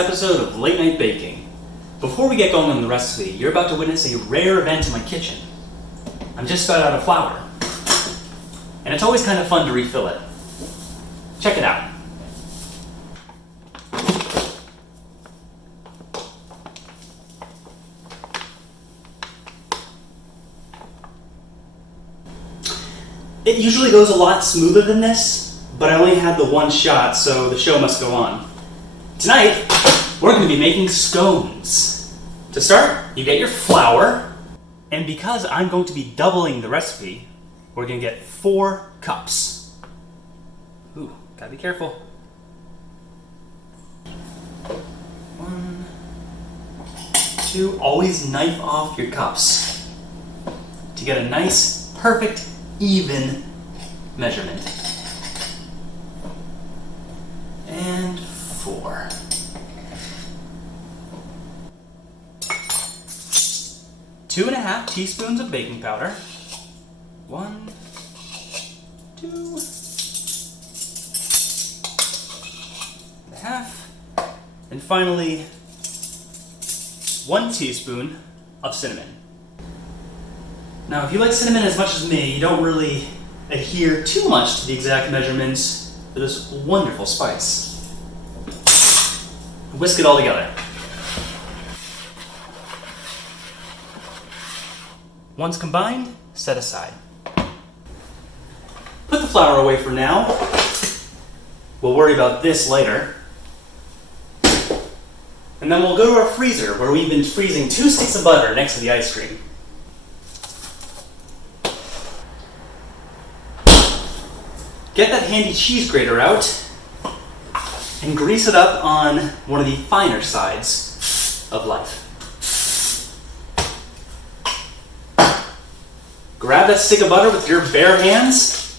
episode of Late Night Baking. Before we get going on the recipe, you're about to witness a rare event in my kitchen. I'm just about out of flour, and it's always kind of fun to refill it. Check it out. It usually goes a lot smoother than this, but I only had the one shot, so the show must go on. Tonight, we're going to be making scones. To start, you get your flour, and because I'm going to be doubling the recipe, we're going to get 4 cups. Ooh, gotta be careful. 1, 2, always knife off your cups to get a nice, perfect, even measurement. And 4. Two and a half teaspoons of baking powder. 1, 2, and a half. And finally, 1 teaspoon of cinnamon. Now, if you like cinnamon as much as me, you don't really adhere too much to the exact measurements for this wonderful spice. Whisk it all together. Once combined, set aside. Put the flour away for now. We'll worry about this later. And then we'll go to our freezer where we've been freezing 2 sticks of butter next to the ice cream. Get that handy cheese grater out and grease it up on one of the finer sides of life. Grab that stick of butter with your bare hands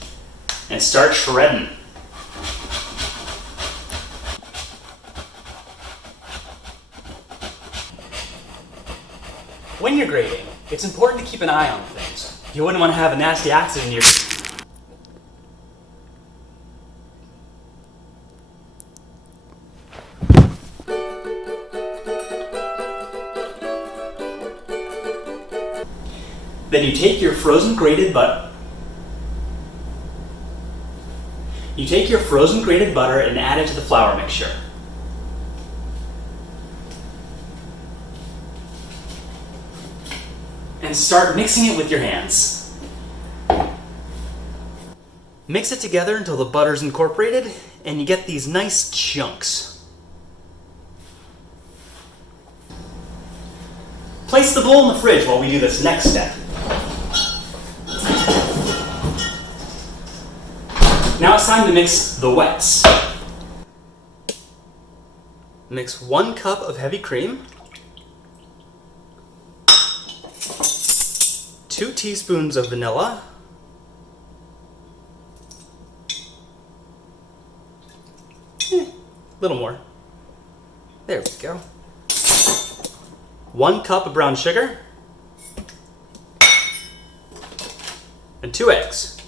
and start shredding. When you're grating, it's important to keep an eye on things. You wouldn't want to have a nasty accident in your... Then you take your frozen grated butter. You take your frozen grated butter and add it to the flour mixture. And start mixing it with your hands. Mix it together until the butter's incorporated and you get these nice chunks. Place the bowl in the fridge while we do this next step. Now it's time to mix the wets. Mix 1 cup of heavy cream, 2 teaspoons of vanilla, little more. There we go. 1 cup of brown sugar, and 2 eggs.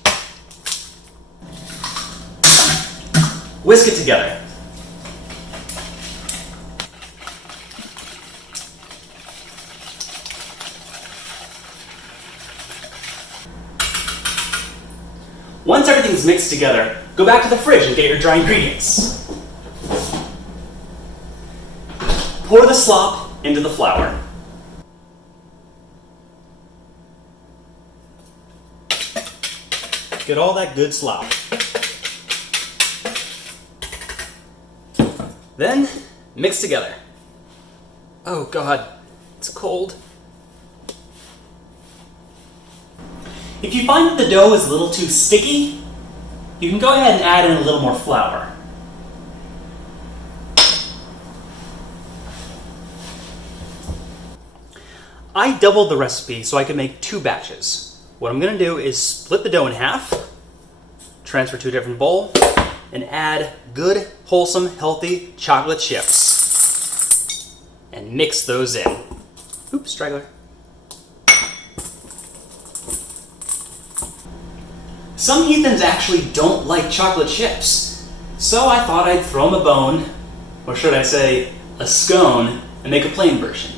Whisk it together. Once everything's mixed together, go back to the fridge and get your dry ingredients. Pour the slop into the flour. Get all that good slop. Then, mix together. Oh God, it's cold. If you find that the dough is a little too sticky, you can go ahead and add in a little more flour. I doubled the recipe so I could make 2 batches. What I'm going to do is split the dough in half, transfer to a different bowl, and add good, wholesome, healthy chocolate chips. And mix those in. Oops, straggler. Some heathens actually don't like chocolate chips, so I thought I'd throw them a bone, or should I say, a a scone, and make a plain version.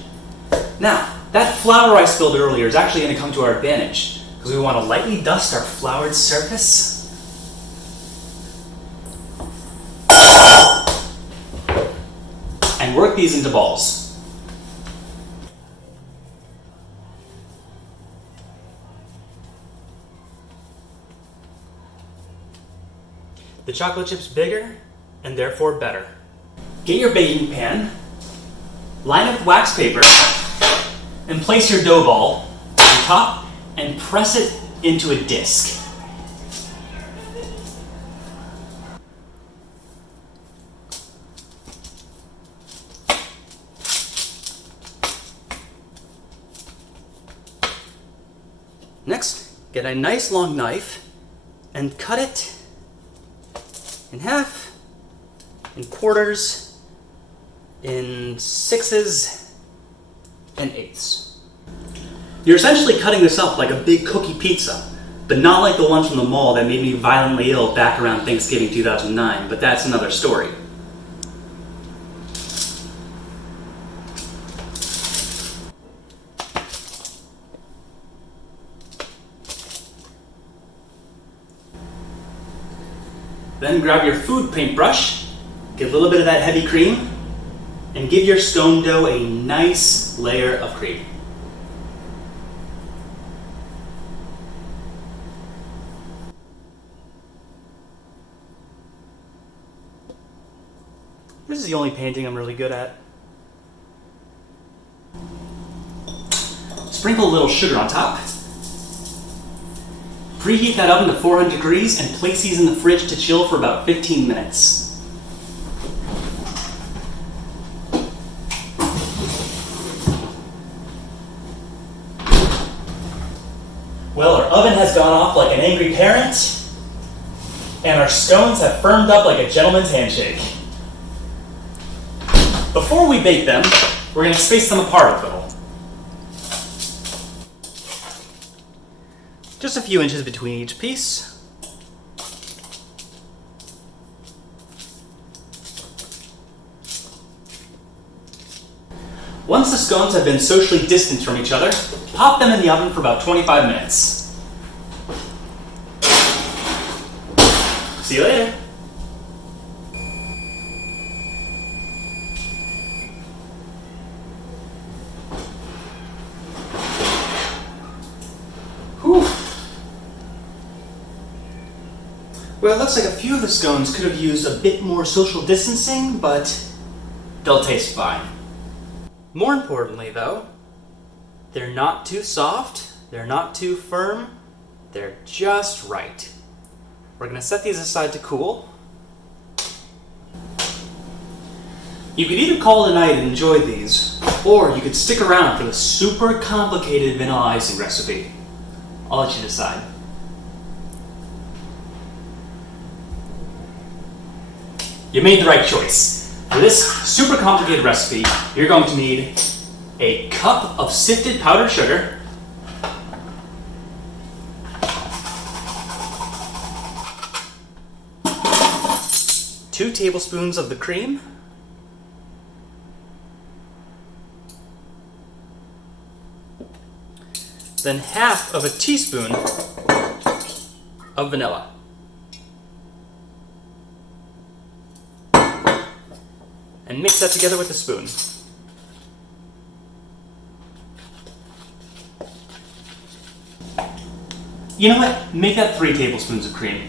Now, that flour I spilled earlier is actually going to come to our advantage, because we want to lightly dust our floured surface. And work these into balls. The chocolate chip's bigger, and therefore better. Get your baking pan, line it with wax paper, and place your dough ball on top and press it into a disc. Next, get a nice long knife and cut it in half, in quarters, in sixes, and eighths. You're essentially cutting this up like a big cookie pizza, but not like the ones from the mall that made me violently ill back around Thanksgiving 2009, but that's another story. Then grab your food paintbrush, get a little bit of that heavy cream, and give your scone dough a nice layer of cream. This is the only painting I'm really good at. Sprinkle a little sugar on top. Preheat that oven to 400 degrees and place these in the fridge to chill for about 15 minutes. Well, our oven has gone off like an angry parent, and our scones have firmed up like a gentleman's handshake. Before we bake them, we're going to space them apart a little. Just a few inches between each piece. Once the scones have been socially distanced from each other, pop them in the oven for about 25 minutes. See you later. Whew. Well, it looks like a few of the scones could have used a bit more social distancing, but they'll taste fine. More importantly, though, they're not too soft, they're not too firm, they're just right. We're going to set these aside to cool. You could either call it a night and enjoy these, or you could stick around for the super complicated vanilla icing recipe. I'll let you decide. You made the right choice. For this super complicated recipe, you're going to need a cup of sifted powdered sugar, two tablespoons of the cream, then half of a teaspoon of vanilla. And mix that together with a spoon. You know what? Make that 3 tablespoons of cream.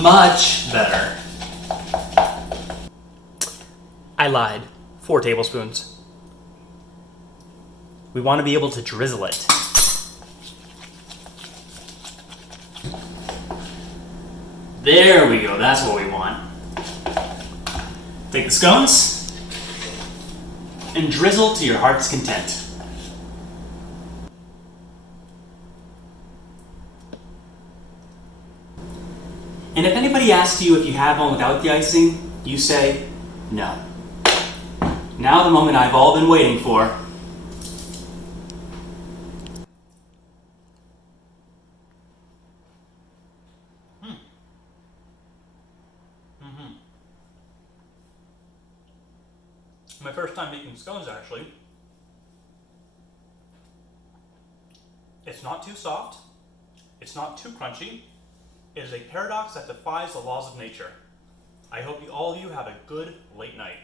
Much better. I lied. 4 tablespoons. We want to be able to drizzle it. There we go, that's what we want. Take the scones and drizzle to your heart's content. And if anybody asks you if you have one without the icing, you say, no. Now the moment I've all been waiting for. my first time making scones, actually. It's not too soft. It's not too crunchy. It is a paradox that defies the laws of nature. I hope all of you have a good late night.